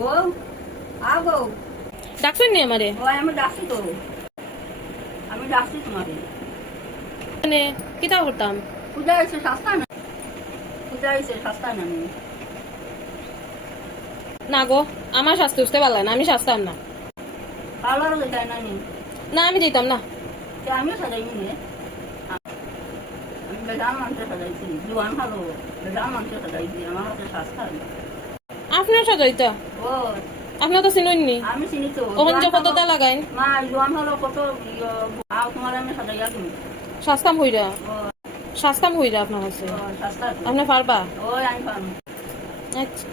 বউ আ বউ ডাকছেন নি আমারে? ও আমি ডাকছি তো, আমি ডাকছি তোমাকে। মানে কিতা করতাম? পূজা এসে সস্তা না, পূজা এসে সস্তা না। না গো, আমার স্বাস্থ্য বুঝতে পারলাম না, আমি সাজতাম না। পার্লারও যায় না নি, না আমি যেতাম না। আমিও সাজাইনি রে। আমি বেজান মানুষের সাজাইছি, জোয়ান ভালো বেজান মানুষের সাজাইছি, আমার হাতে সস্তা। আপনার সাজাইতা? ও আপনার তো চিনুননি। আমি চিনি তো। ওখান যে কতটা লাগাইন? মা জোয়ান ভালো কত তোমার আমি সাজাইয়া তুমি। সাজতাম হইরা, ও সাজতাম হইরা আপনার কাছে। সস্তা। আপনি পারবা? ওই আমি পারবো। আচ্ছা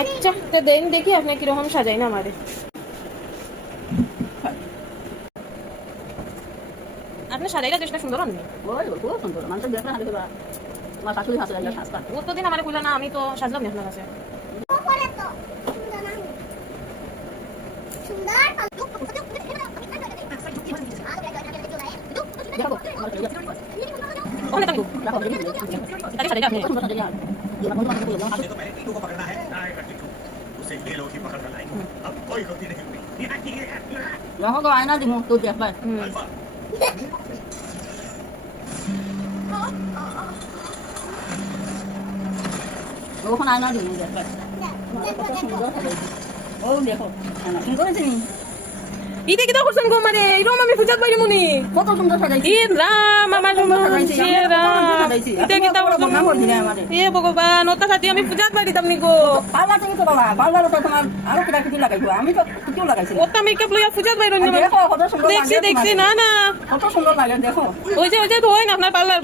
আচ্ছা, তো দেন দেখি আপনি কিরকম সাজাই না আমারে। আপনি সাজাইটা চেষ্টা সুন্দর হননি? ওই খুব সুন্দর, মানুষের দেখলে হাতে দেবা। তোমার শাশুড়ি হাতে লাগে সস্তা। অতদিন আমার কইলা না, আমি তো সাজলাম না আপনার কাছে। ওখানে থাকবো। তাকে সাজাইটা আপনি। দেখো তো আয়না দিব তো দেখবে। ওখানে আয়না দিব দেখবে। ও দেখো সুন্দর আছে নি। ইতে কিতা করছেন গো মানে? এরকম আমি পূজাত বাইরে মুনি। কত সুন্দর সাজাইছি। ই রাম, আমার ইতে কিতা করছেন? এ ভগবান, ওটা সাথে আমি পূজাত বাইরিতাম নি গো। পার্লার তুমি তো বাবা, পার্লারে তো তোমার আরো কিটা কিছু লাগাইছো, আমি তো কিছু লাগাইছি। ওটা মেকআপ লইয়া পূজাত বাইরে দেখো কত সুন্দর লাগে। দেখছি না না, কত সুন্দর লাগে দেখো। ওই যে ধোয় না আপনার পার্লার।